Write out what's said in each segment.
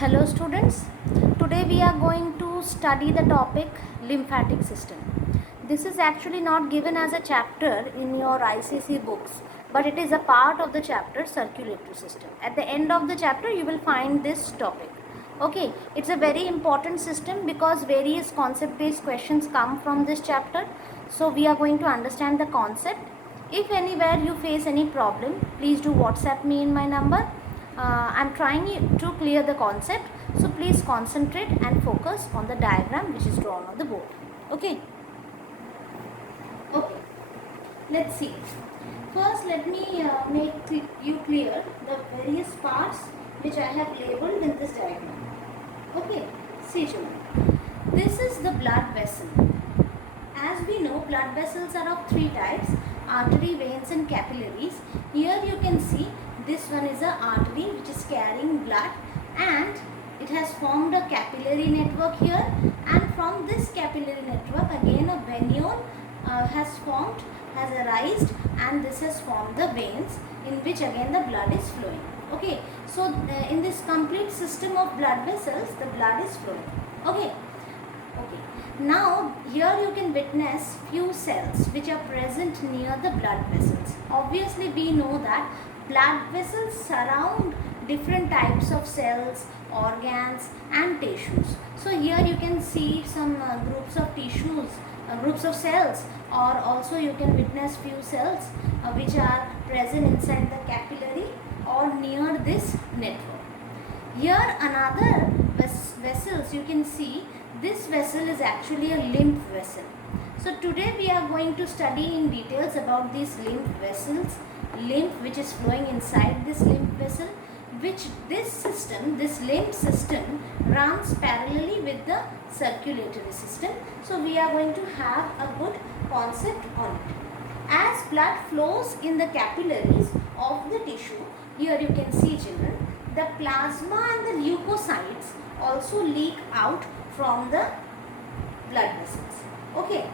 Hello students, today we are going to study the topic lymphatic system. This is actually not given as a chapter in your ICC books, but it is a part of the chapter circulatory system. At the end of the chapter you will find this topic. Okay, it's a very important system because various concept based questions come from this chapter. So we are going to understand the concept. If anywhere you face any problem, please do WhatsApp me in my number. I'm trying to clear the concept, so please concentrate and focus on the diagram which is drawn on the board. Okay, let's see. First let me make you clear the various parts which I have labeled in this diagram. Okay, see children, this is the blood vessel. As we know, blood vessels are of three types: artery, veins and capillaries. Here you can see this one is a artery which is carrying blood, and it has formed a capillary network here, and from this capillary network again a venule has arisen, and this has formed the veins in which again the blood is flowing. Okay, so in this complete system of blood vessels the blood is flowing. Okay. Now here you can witness few cells which are present near the blood vessels. Obviously we know that blood vessels surround different types of cells, organs and tissues. So here you can see some groups of tissues, groups of cells, or also you can witness few cells which are present inside the capillary or near this network. Here another vessels you can see. This vessel is actually a lymph vessel. So today we are going to study in details about these lymph vessels, lymph which is flowing inside this lymph vessel, which this lymph system runs parallelly with the circulatory system. So we are going to have a good concept on it. As blood flows in the capillaries of the tissue, here you can see children, the plasma and the leukocytes also leak out from the blood vessels. Okay,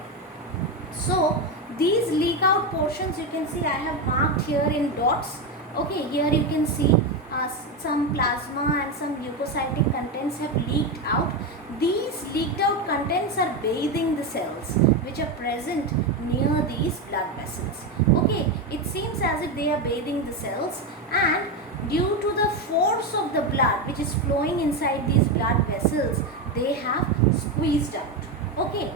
so these leak out portions you can see I have marked here in dots. Okay, here you can see some plasma and some leukocytic contents have leaked out. These leaked out contents are bathing the cells which are present near these blood vessels. Okay, it seems as if they are bathing the cells, and due to the force of the blood which is flowing inside these blood vessels, they have squeezed out. Okay,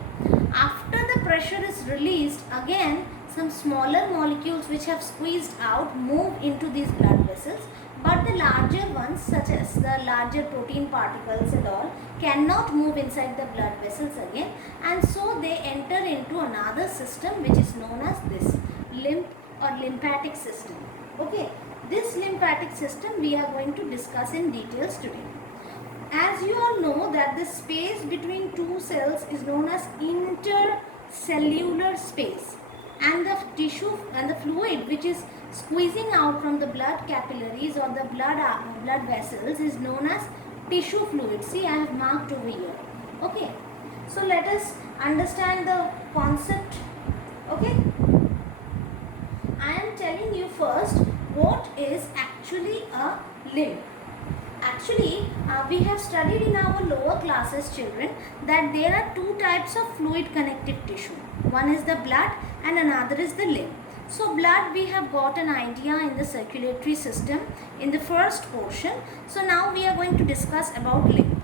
after the pressure is released, again some smaller molecules which have squeezed out move into these blood vessels, but the larger ones, such as the larger protein particles and all, cannot move inside the blood vessels again, and so they enter into another system which is known as this lymph or lymphatic system. Okay, this lymphatic system we are going to discuss in details today. As you all know that the space between two cells is known as intercellular space, and the tissue and the fluid which is squeezing out from the blood capillaries or the blood vessels is known as tissue fluid. See, I have marked over here. Okay, so let us understand the concept. Okay, I am telling you first what is actually a lymph. Actually, we have studied in our lower classes, children, that there are two types of fluid connective tissue. One is the blood and another is the lymph. So blood we have got an idea in the circulatory system in the first portion. So now we are going to discuss about lymph.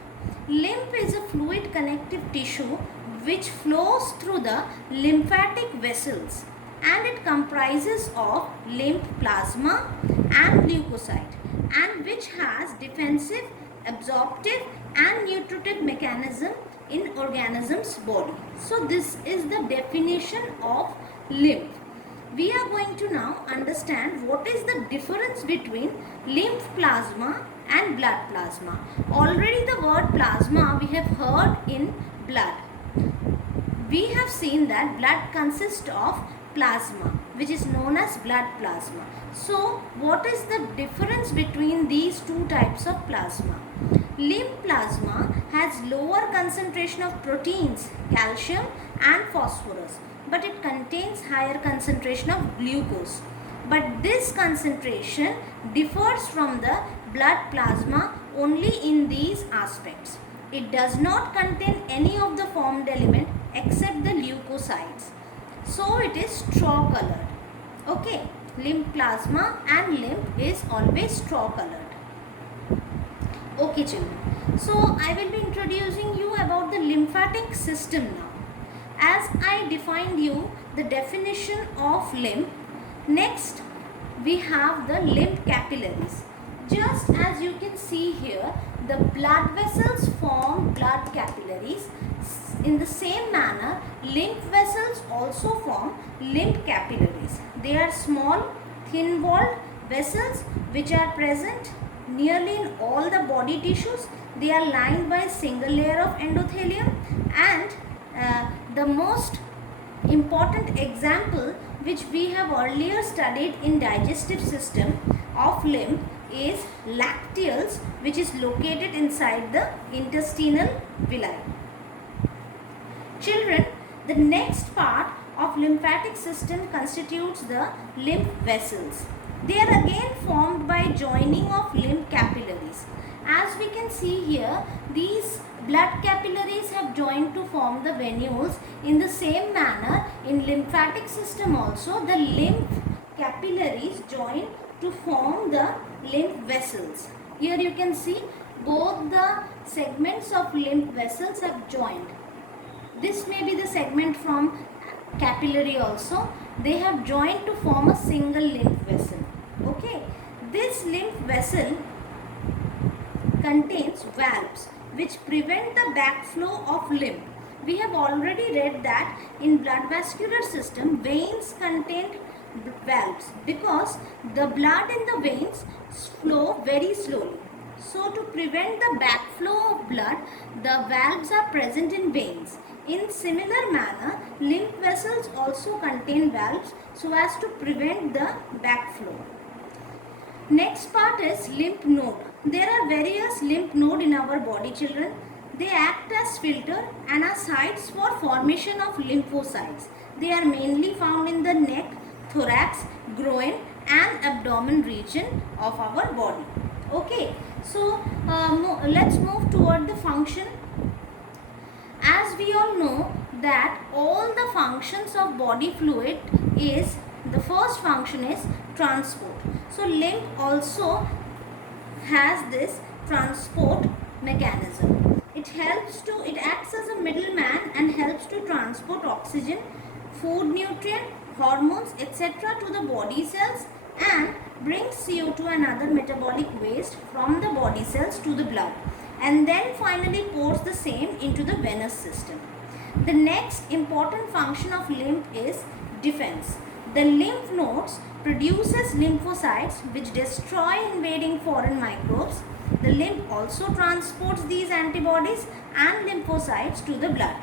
Lymph is a fluid connective tissue which flows through the lymphatic vessels, and it comprises of lymph plasma and leukocyte, and which has defensive, absorptive and nutritive mechanism in organism's body. So this is the definition of lymph. We are going to now understand what is the difference between lymph plasma and blood plasma. Already the word plasma we have heard in blood. We have seen that blood consists of plasma which is known as blood plasma. So what is the difference between these two types of plasma? Lymph plasma has lower concentration of proteins, calcium and phosphorus, but it contains higher concentration of glucose. But this concentration differs from the blood plasma only in these aspects. It does not contain any of the formed element except the leukocytes. So it is straw colored. Okay, lymph plasma and lymph is always straw colored. Okay children, so I will be introducing you about the lymphatic system now. As I defined you the definition of lymph, next we have the lymph capillaries. Just as you can see here, the blood vessels form blood capillaries. In the same manner, lymph vessels also form lymph capillaries. They are small, thin-walled vessels which are present nearly in all the body tissues. They are lined by a single layer of endothelium, and the most important example which we have earlier studied in digestive system of lymph is lacteals, which is located inside the intestinal villi. Children, the next part of lymphatic system constitutes the lymph vessels. They are again formed by joining of lymph capillaries. As we can see here, these blood capillaries have joined to form the venules. In the same manner, in lymphatic system also, the lymph capillaries join to form the lymph vessels. Here you can see both the segments of lymph vessels have joined. This may be the segment from capillary also. They have joined to form a single lymph vessel. Okay, this lymph vessel contains valves which prevent the backflow of lymph. We have already read that in blood vascular system, veins contain valves because the blood in the veins flow very slowly. So to prevent the backflow of blood, the valves are present in veins. In similar manner, lymph vessels also contain valves so as to prevent the backflow. Next part is lymph node. There are various lymph nodes in our body, children. They act as filter and are sites for formation of lymphocytes. They are mainly found in the neck, thorax, groin and abdomen region of our body. Okay, so let's move toward the function. As we all know that all the functions of body fluid is, the first function is transport. So lymph also has this transport mechanism. It acts as a middleman and helps to transport oxygen, food, nutrient, hormones, etc. to the body cells and brings CO2 and other metabolic waste from the body cells to the blood, and then finally pours the same into the venous system. The next important function of lymph is defense. The lymph nodes produces lymphocytes which destroy invading foreign microbes. The lymph also transports these antibodies and lymphocytes to the blood.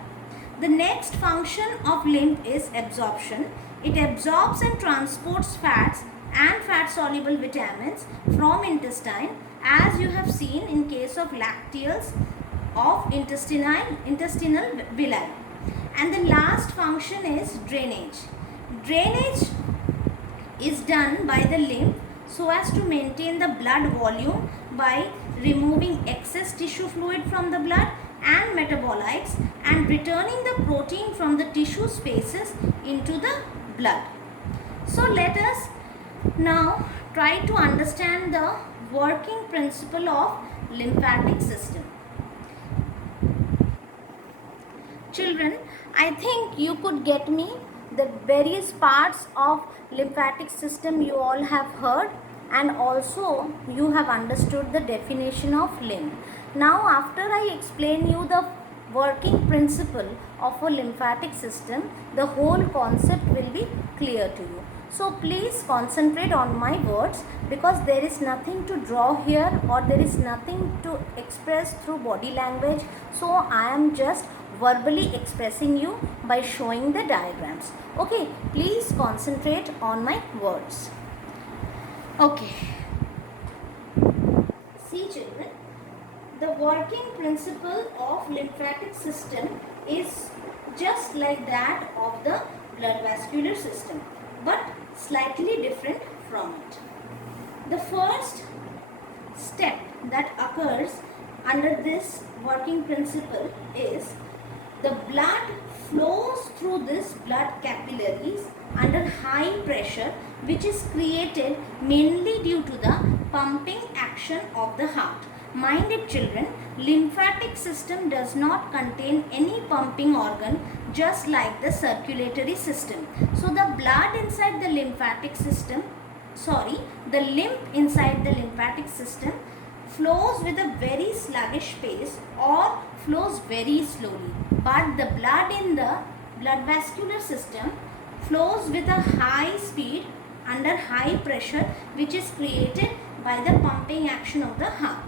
The next function of lymph is absorption. It absorbs and transports fats and fat-soluble vitamins from intestine, as you have seen in case of lacteals of intestinal villi. And the last function is drainage. Drainage is done by the lymph so as to maintain the blood volume by removing excess tissue fluid from the blood and metabolites and returning the protein from the tissue spaces into the blood. So let us now try to understand the working principle of lymphatic system. Children, I think you could get me the various parts of lymphatic system you all have heard, and also you have understood the definition of lymph. Now after I explain you the working principle of a lymphatic system, the whole concept will be clear to you. So please concentrate on my words, because there is nothing to draw here or there is nothing to express through body language. So I am just verbally expressing you by showing the diagrams. Okay, please concentrate on my words. Okay. See children, the working principle of lymphatic system is just like that of the blood vascular system, but slightly different from it. The first step that occurs under this working principle is the blood flows through this blood capillaries under high pressure, which is created mainly due to the pumping action of the heart. Mind it, children, lymphatic system does not contain any pumping organ, just like the circulatory system. So the blood inside the lymphatic system, the lymph inside the lymphatic system flows with a very sluggish pace or flows very slowly, but the blood in the blood vascular system flows with a high speed under high pressure, which is created by the pumping action of the heart.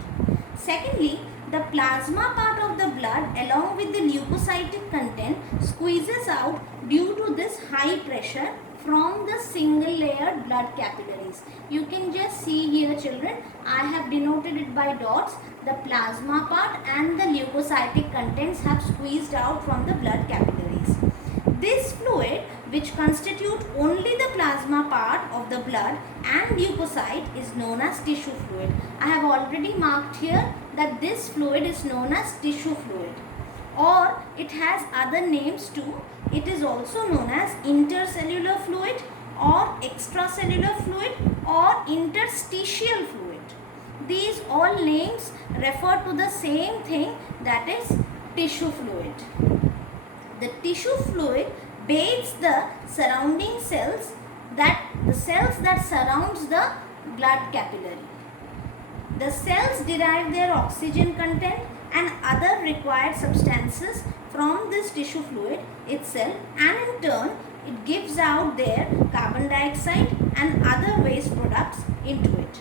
Secondly, the plasma part of the blood along with the leukocytic content squeezes out due to this high pressure from the single layered blood capillaries. You can just see here, children, I have denoted it by dots. The plasma part and the leukocytic contents have squeezed out from the blood capillaries. This fluid, which constitute only the plasma part of the blood and leukocyte, is known as tissue fluid. I have already marked here that this fluid is known as tissue fluid, or it has other names too. It is also known as intercellular fluid or extracellular fluid or interstitial fluid. These all names refer to the same thing, that is tissue fluid. The tissue fluid bathes the surrounding cells, the cells that surrounds the blood capillary. The cells derive their oxygen content and other required substances from this tissue fluid itself, and in turn it gives out their carbon dioxide and other waste products into it.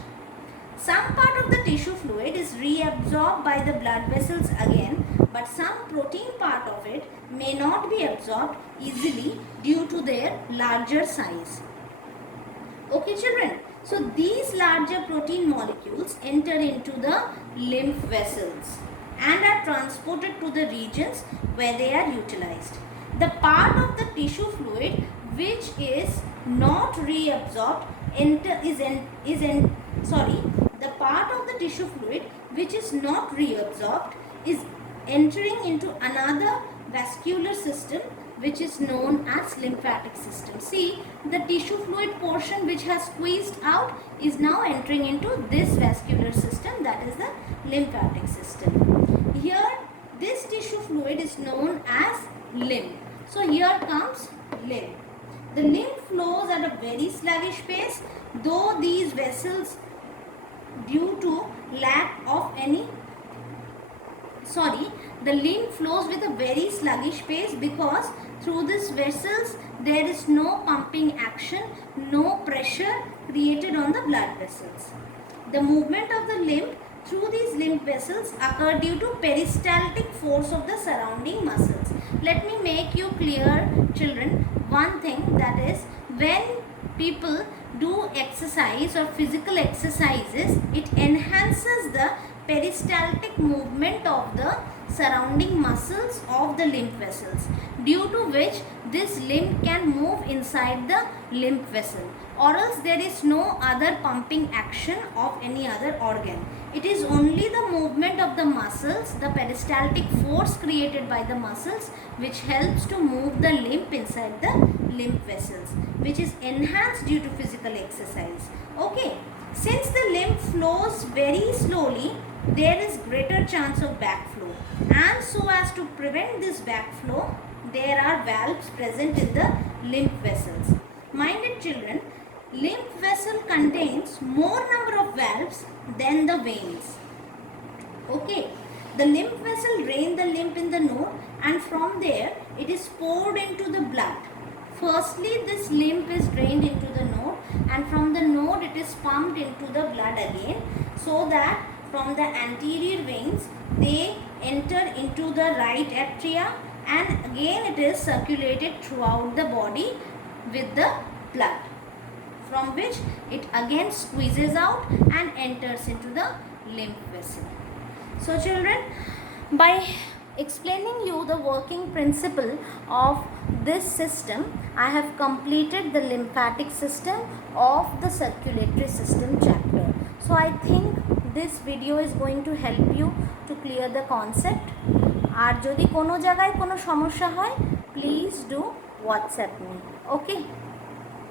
Some part of the tissue fluid is reabsorbed by the blood vessels again, but some protein part of it may not be absorbed easily due to their larger size. Okay, children, so these larger protein molecules enter into the lymph vessels and are transported to the regions where they are utilized. The part of the tissue fluid which is not reabsorbed the part of the tissue fluid which is not reabsorbed is entering into another vascular system which is known as lymphatic system. See, the tissue fluid portion which has squeezed out is now entering into this vascular system, that is the lymphatic system. Here this tissue fluid is known as lymph. So here comes lymph. The lymph flows at a very sluggish pace, though these vessels, due to lack of the lymph flows with a very sluggish pace because through these vessels there is no pumping action, no pressure created on the blood vessels. The movement of the lymph through these lymph vessels occur due to peristaltic force of the surrounding muscles. Let me make you clear, children, one thing, that is, when people do exercise or physical exercises, it enhances the peristaltic movement of the surrounding muscles of the lymph vessels, due to which this lymph can move inside the lymph vessel, or else there is no other pumping action of any other organ. It is only the movement of the muscles, the peristaltic force created by the muscles, which helps to move the lymph inside the lymph vessels, which is enhanced due to physical exercise. Okay, since the lymph flows very slowly, there is greater chance of backflow, and so as to prevent this backflow, there are valves present in the lymph vessels. Mind it, children, lymph vessel contains more number of valves than the veins. Okay, the lymph vessel drains the lymph in the node, and from there it is poured into the blood. Firstly, this lymph is drained into the node, and from the node it is pumped into the blood again, so that from the anterior veins they enter into the right atria, and again it is circulated throughout the body with the blood, from which it again squeezes out and enters into the lymph vessel. So children, by explaining you the working principle of this system, I have completed the lymphatic system of the circulatory system chapter. So I think this video is going to help you to clear the concept. আর যদি কোনো জায়গায় কোনো সমস্যা হয়, please do WhatsApp me. Okay.